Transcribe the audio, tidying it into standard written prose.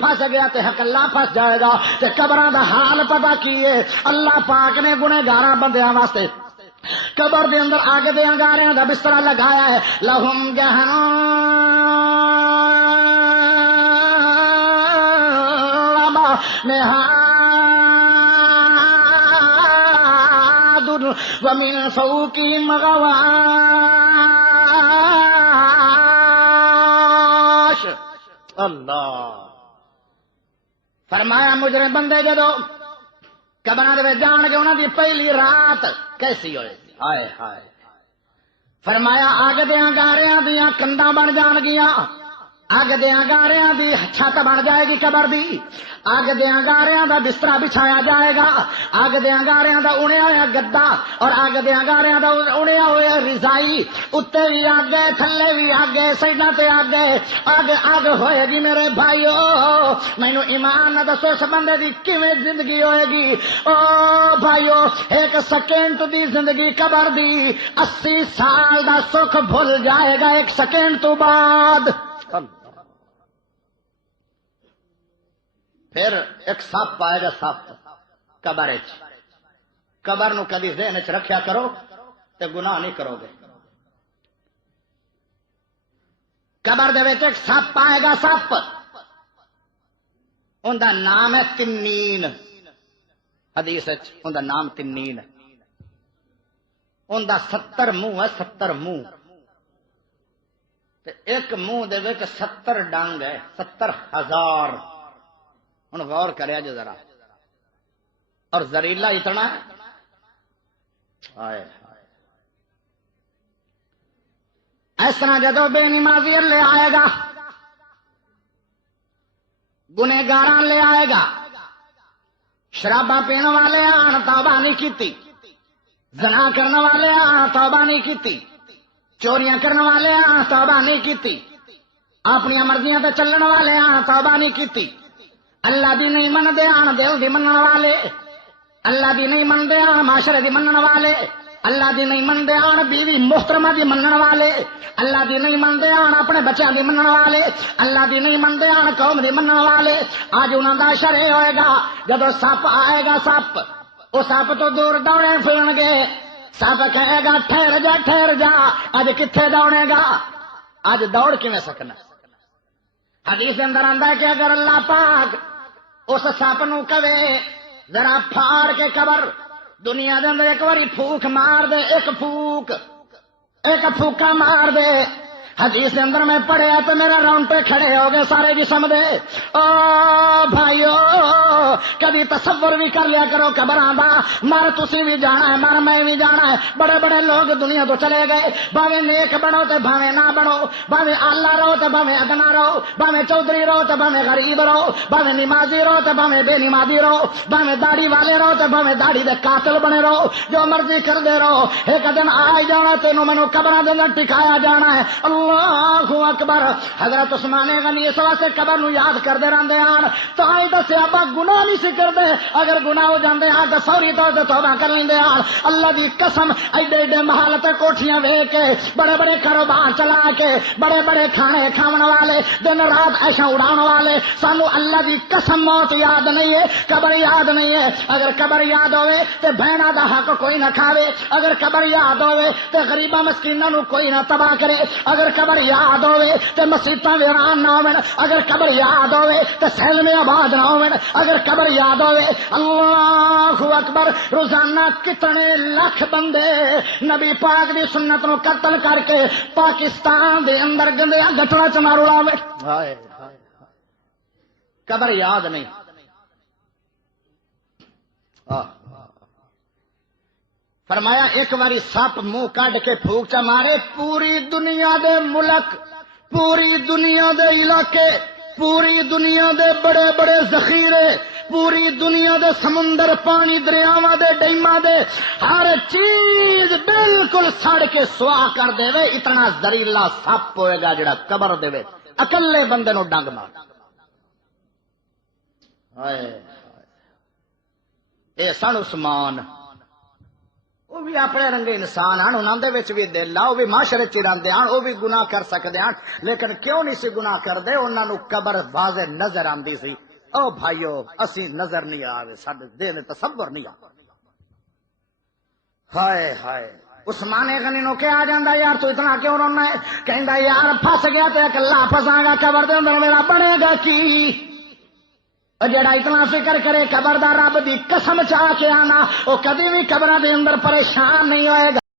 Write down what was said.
پھس گیا تے حقلہ پھس جائے گا تے قبراں دا حال پتہ کیے اللہ پاک نے گنہگاراں بندیاں واسطے قبر دے اندر اگ دے انگاریاں دا بستر لگایا ہے لہم جہنم مہاد ومن فوقہم غواش اللہ فرمایا مجرم بندے جدو قبراں دے وچ جان گے انہاں دی پہلی رات کیسی ہوئے گی ہائے ہائے فرمایا اگ دے انگاریاں دیاں کنداں بن جان گیاں اگ دے انگاریاں دی چھت بن جائے گی قبر دی اگ دے انگاریاں دا بستر بچھایا جائے گا اگ دے انگاریاں دا اونیا ہوا گدا اور اگ دے انگاریاں دا اونیا ہوا رضائی اتے بھی اگ ہے تھلے بھی اگ ہے سائڈاں تے اگ ہے اگ اگ ہوئے گی میرے بھائیو مینوں ایمان نہ دسو اس بندے دی کیویں زندگی ہوئے گی او بھائیو ایک سیکنڈ دی زندگی قبر دی 80 سال دا سکھ بھول جائے گا ایک سیکنڈ تو بعد پھر ایک سپ آئے گا سپ قبر قبر نو کدی ذہن چ رکھیا کرو تے گناہ نہیں کرو گے قبر دے وچ ایک سپ آئے گا سپ ان دا نام ہے تنین حدیث ان دا نام تنین ان دا 70 منہ ہے 70 منہ تے ایک منہ دے وچ 70 ڈنگ ہے 70,000 ہن غور کریا جو ذرا اور زہریلا اتنا ہے اس طرح جدو بے نمازی لے آئے گا گنہگاراں لے آئے گا شراباں پینے والے آن توبہ نہیں کیتی زنا کرنے والے آن توبہ نہیں کیتی چوریاں کرنے والے آن توبہ نہیں کیتی اپنی مرضیاں تے چلن والے آن توبہ نہیں کیتی اللہ دی نہیں من دے آن دل دی منن والے اللہ دی نہیں من دے آن معاشرے دی منن والے اللہ دی نہیں من دے آن بیوی محترمہ دی منن والے اللہ دی نہیں من دے آن اپنے بچیاں دی منن والے اللہ دی نہیں من دے آن قوم دی منن والے آج انہاں دا شر ہوئے گا جدو سپ آئے گا سپ او سپ تو دور دوڑے پھرن گے سپ کہے گا ٹھہر جا اج کتھے دوڑے گا اج دوڑ کیویں سکنا حدیث اندر آندا ہے کہ اگر اللہ پاک اس سپ نو کہے ذرا پھاڑ کے قبر دنیا دے اندر ایک باری پھوک مار دے ایک پھوکا مار دے حدیث دے اندر میں پڑھیا تو میرے رونگٹے کھڑے ہو گئے سارے جسم دے او بھائیو کبھی تصور بھی کر لیا کرو قبراں دا مر تسی بھی جانا ہے مر میں بھی جانا ہے بڑے بڑے لوگ دنیا تو چلے گئے بھاویں نیک بنو تے بھاویں نہ بنو بھاویں آلہ رہو تے بھاویں ادنا رہو بھاویں چودھری رہو تے بھاویں غریب رہو بھاویں نمازی رہو تے بھاویں بے نمازی رہو بھاویں داڑھی والے رہو تے بھاویں داڑھی دے قاتل بنے رہو جو مرضی کر دے رہو ایک دن آئی جانا تینوں مینوں قبراں دے اندر ٹکایا جانا ہے اللہ اکبر حضرت عثمان غنی اس واسطے قبر نو یاد کردے رہندے ہن تاں ہی دسیا با گناہ نہیں سی کردے اگر گناہ ہو جاندے ہن تے فوری طور تے توبہ کر لیندے ہن اللہ دی قسم ایڈے ایڈے محل تے کوٹھیاں ویکھ کے بڑے بڑے کاروبار چلا کے بڑے بڑے کھانے کھاون والے دن رات عیشاں اڑاون والے سانو اللہ دی قسم موت یاد نہیں ہے قبر یاد نہیں ہے اگر قبر یاد ہوئے تے بہناں دا حق کوئی نہ کھاوے اگر قبر یاد ہوئے تے غریباں مسکیناں نو کوئی نہ تباہ کرے اگر قبر یاد ہوئے تے مسیتاں ویران نہ ہون اگر قبر یاد ہوئے تے سیلمے آباد نہ ہون اگر قبر یاد ہوئے اللہ اکبر روزانہ کتنے لاکھ بندے نبی پاک دی سنت نو قتل کر کے پاکستان دے اندر گندے گٹڑا چ مار اڑاوے ہائے قبر یاد نہیں فرمایا ایک باری سپ منہ کڈ کے پھوک چا مارے پوری دنیا دے ملک پوری دنیا دے علاقے پوری دنیا دے بڑے بڑے ذخیرے پوری دنیا دے سمندر پانی دریاواں دے ڈیماں دے ہر چیز بالکل سڑ کے سوا کر دے وے اتنا زہریلا سپ ہوئے گا جڑا قبر دے وچ اکلے بندے نو ڈنگ مار ہائے اے سن عثمان وہ بھی اپنے رنگے انسان ہیں، انہاں دے وچ بھی دل آ، وہ بھی معاشرے چ رہندے ہیں، وہ بھی گناہ کر سکدے ہیں، لیکن کیوں نہیں سی گناہ کردے؟ انہاں نو قبر واضح نظر آندی سی۔ او بھائیو اسی نظر نہیں آوے، ساڈے دل میں تصور نہیں آ۔ ہائے ہائے عثمان غنی نو کیا جاندا یار تو اتنا کیوں رونا ہے؟ کہندا یار پھس گیا تے اکلا پھساں گا، قبر دے اندر میرا بنے گا کی؟ اور جڑا اتنا فکر کرے قبر دا رب دی قسم چاہ کے آنا، وہ کدی بھی قبراں دے اندر پریشان نہیں ہوئے گا۔